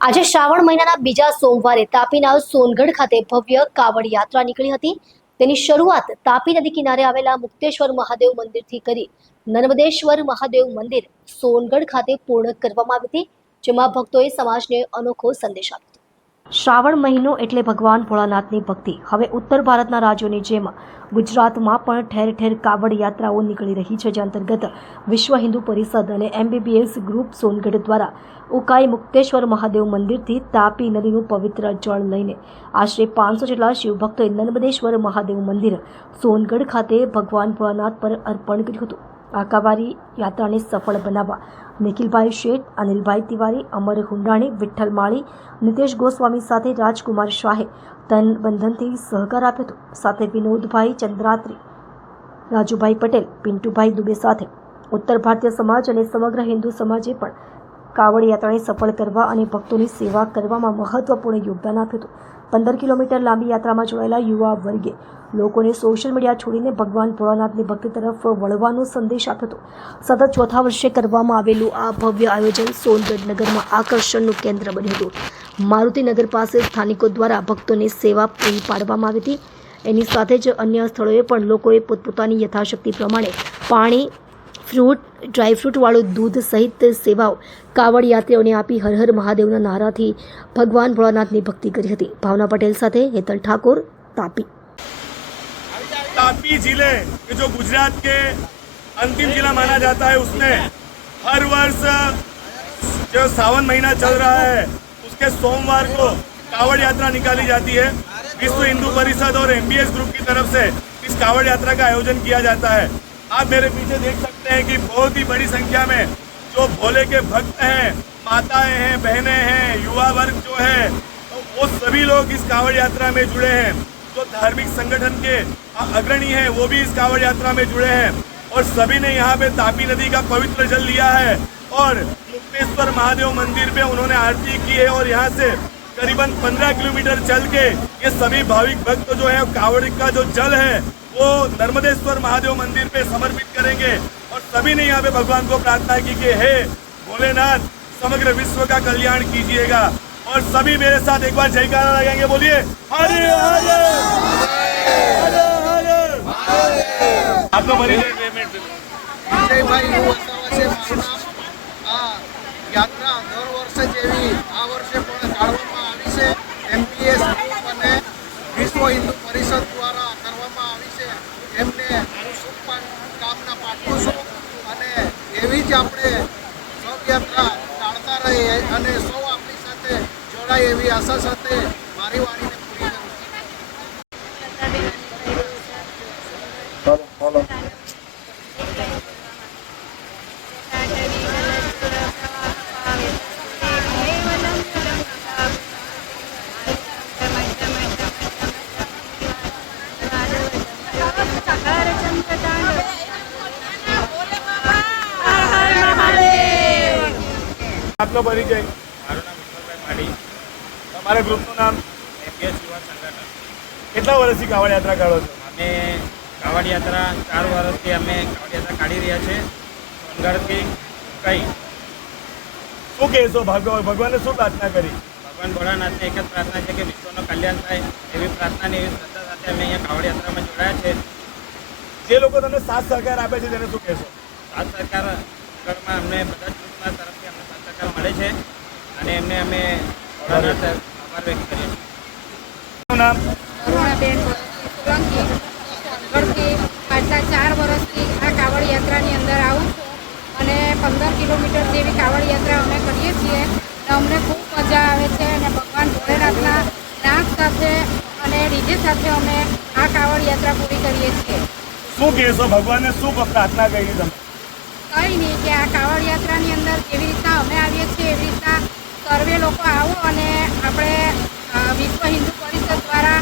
આજે શ્રાવણ મહિનાના બીજા સોમવારે તાપીના સોનગઢ ખાતે ભવ્ય કાવડ યાત્રા નીકળી હતી। તેની શરૂઆત તાપી નદી કિનારે આવેલા મુક્તેશ્વર મહાદેવ મંદિરથી કરી નર્મદેશ્વર મહાદેવ મંદિર સોનગઢ ખાતે પૂર્ણ કરવામાં આવી હતી, જેમાં ભક્તોએ સમાજને અનોખો સંદેશ આપ્યો હતો। શ્રાવણ મહિનો એટલે ભગવાન ભોળાનાથની ભક્તિ। હવે ઉત્તર ભારતના રાજ્યોની જેમ ગુજરાતમાં પણ ઠેર ઠેર કાવડ યાત્રાઓ નીકળી રહી છે, જે અંતર્ગત વિશ્વ હિન્દુ પરિષદ અને MBBS ગ્રુપ સોનગઢ દ્વારા ઉકાઈ મુક્તેશ્વર મહાદેવ મંદિરથી તાપી નદીનું પવિત્ર જળ લઈને આશરે 500 જેટલા શિવભક્તોએ નર્મદેશ્વર મહાદેવ મંદિર સોનગઢ ખાતે ભગવાન ભોળાનાથ પર અર્પણ કર્યું હતું। આ કાવડ યાત્રાને સફળ બનાવવા નિખિલભાઈ શેઠ, અનિલભાઈ તિવારી, અમર હુંડાણી, વિઠ્ઠલ માળી, નિતેશ ગોસ્વામી સાથે રાજકુમાર શાહે તન બંધનથી સહકાર આપ્યો હતો। સાથે વિનોદભાઈ ચંદ્રાત્રી, રાજુભાઈ પટેલ, પિન્ટુભાઈ દુબે સાથે ઉત્તર ભારતીય સમાજ અને સમગ્ર હિન્દુ સમાજે પણ કાવડ યાત્રાને સફળ કરવા અને ભક્તોની સેવા કરવામાં મહત્વપૂર્ણ યોગદાન આપ્યું હતું। 15 કિલોમીટર લાંબી યાત્રામાં જોડાયેલા યુવા વર્ગે લોકોને સોશિયલ મીડિયા છોડીને ભગવાન ભોળાનાથની ભક્તિ તરફ વળવાનો સંદેશ આપ્યો હતો। સતત ચોથા વર્ષે કરવામાં આવેલું આ ભવ્ય આયોજન સોનગઢ નગરમાં આકર્ષણનું કેન્દ્ર બન્યું હતું। મારુતિનગર પાસે સ્થાનિકો દ્વારા ભક્તોને સેવા પૂરી પાડવામાં આવી હતી। એની સાથે જ અન્ય સ્થળોએ પણ લોકોએ પોતપોતાની યથાશક્તિ પ્રમાણે પાણી, ફ્રૂટ, ડ્રાયફ્રૂટવાળું દૂધ સહિત સેવાઓ કાવડ યાત્રીઓને આપી હર હર મહાદેવના નારાથી ભગવાન ભોળાનાથની ભક્તિ કરી હતી। ભાવના પટેલ સાથે હેતલ ઠાકોર, तापी। तापी जिले जो गुजरात के अंतिम जिला माना जाता है, उसमें हर वर्ष जो सावन महीना चल रहा है उसके सोमवार को कावड़ यात्रा निकाली जाती है। विश्व हिंदू परिषद और MBS ग्रुप की तरफ से इस कावड़ यात्रा का आयोजन किया जाता है। आप मेरे पीछे देख सकते हैं कि बहुत ही बड़ी संख्या में जो भोले के भक्त हैं, माताएं हैं, बहनें हैं, युवा वर्ग जो है, तो वो सभी लोग इस कावड़ यात्रा में जुड़े हैं। जो धार्मिक संगठन के अग्रणी हैं वो भी इस कावड़ यात्रा में जुड़े हैं और सभी ने यहाँ पे तापी नदी का पवित्र जल लिया है और मुक्तेश्वर महादेव मंदिर पे उन्होंने आरती की है। और यहाँ से करीबन 15 किलोमीटर चल के ये सभी भाविक भक्त जो है कावड़ का जो जल है वो नर्मदेश्वर महादेव मंदिर पे समर्पित करेंगे। और सभी ने यहाँ पे भगवान को प्रार्थना की कि हे भोलेनाथ, समग्र विश्व का कल्याण कीजिएगा। और सभी मेरे साथ एक बार जयकारा लगाएंगे, बोलिए हरे हरे हरे हरे। आपको परिचय વિજયભાઈ વસાવા છે મારું નામ। આ યાત્રા દર વર્ષે જેવી આ વર્ષે પણ કાઢવામાં આવી છે। MBS ગ્રુપ અને વિશ્વ હિન્દુ પરિષદ દ્વારા કરવામાં આવી છે। એમને હું શુભકામના પાઠવું છું અને એવી જ આપણે શવયાત્રા ટાળતા રહીએ અને સૌ આપણી સાથે જોડાય એવી આશા સાથે મારી વાણીને પૂરી કરું છું। आपका परिचय? મારું નામ વિઠ્ઠલભાઈ માળી, તમારા ગ્રુપનું નામ? MBS યુવા સંગઠન। કેટલા વર્ષથી કાવડ યાત્રા કાઢો છો? અમે કાવડ યાત્રા 4 વર્ષથી અમે કાવડ યાત્રા કાઢી રહ્યા છે સોનગઢથી કઈ। શું કહેશો? ભગવાને શું પ્રાર્થના કરી? ભગવાન ભોળાનાથને એક જ પ્રાર્થના છે કે વિશ્વનું કલ્યાણ થાય, એવી પ્રાર્થના અને એવી શ્રદ્ધા સાથે અમે અહીંયા કાવડ યાત્રામાં જોડાયા છે। જે લોકો તમને સાથ સહકાર આપે છે તેને શું કહેશો? સાથ સરકાર આગળમાં અમને બધા જ ગ્રુપના તરફથી અમને સાથ સરકાર મળે છે અને એમને અમે ભોળાનાથ આભાર વ્યક્ત કરીએ છીએ। શું નામ? કરુણાબેન સોલંકી સોનગઢથી પાછલા 4 વર્ષથી આ કાવડ યાત્રાની અંદર આવું છું અને 15 કિલોમીટર જેવી કાવડ યાત્રા અમે કરીએ છીએ અને અમને ખૂબ મજા આવે છે અને ભગવાન ભોળેનાથના નામ સાથે અને ડીજે સાથે અમે આ કાવડ યાત્રા પૂરી કરીએ છીએ। શું કહેશો? ભગવાનને શું પ્રાર્થના કરી તમે? કંઈ નહીં, કે આ કાવડ યાત્રાની અંદર જેવી રીતના અમે આવીએ છીએ એવી રીતના સર્વે લોકો આવો અને આપણે વિશ્વ હિન્દુ પરિષદ દ્વારા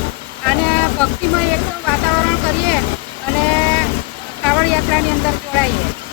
આને ભક્તિમય એકદમ વાતાવરણ કરીએ અને કાવડ યાત્રાની અંદર જોડાઈએ।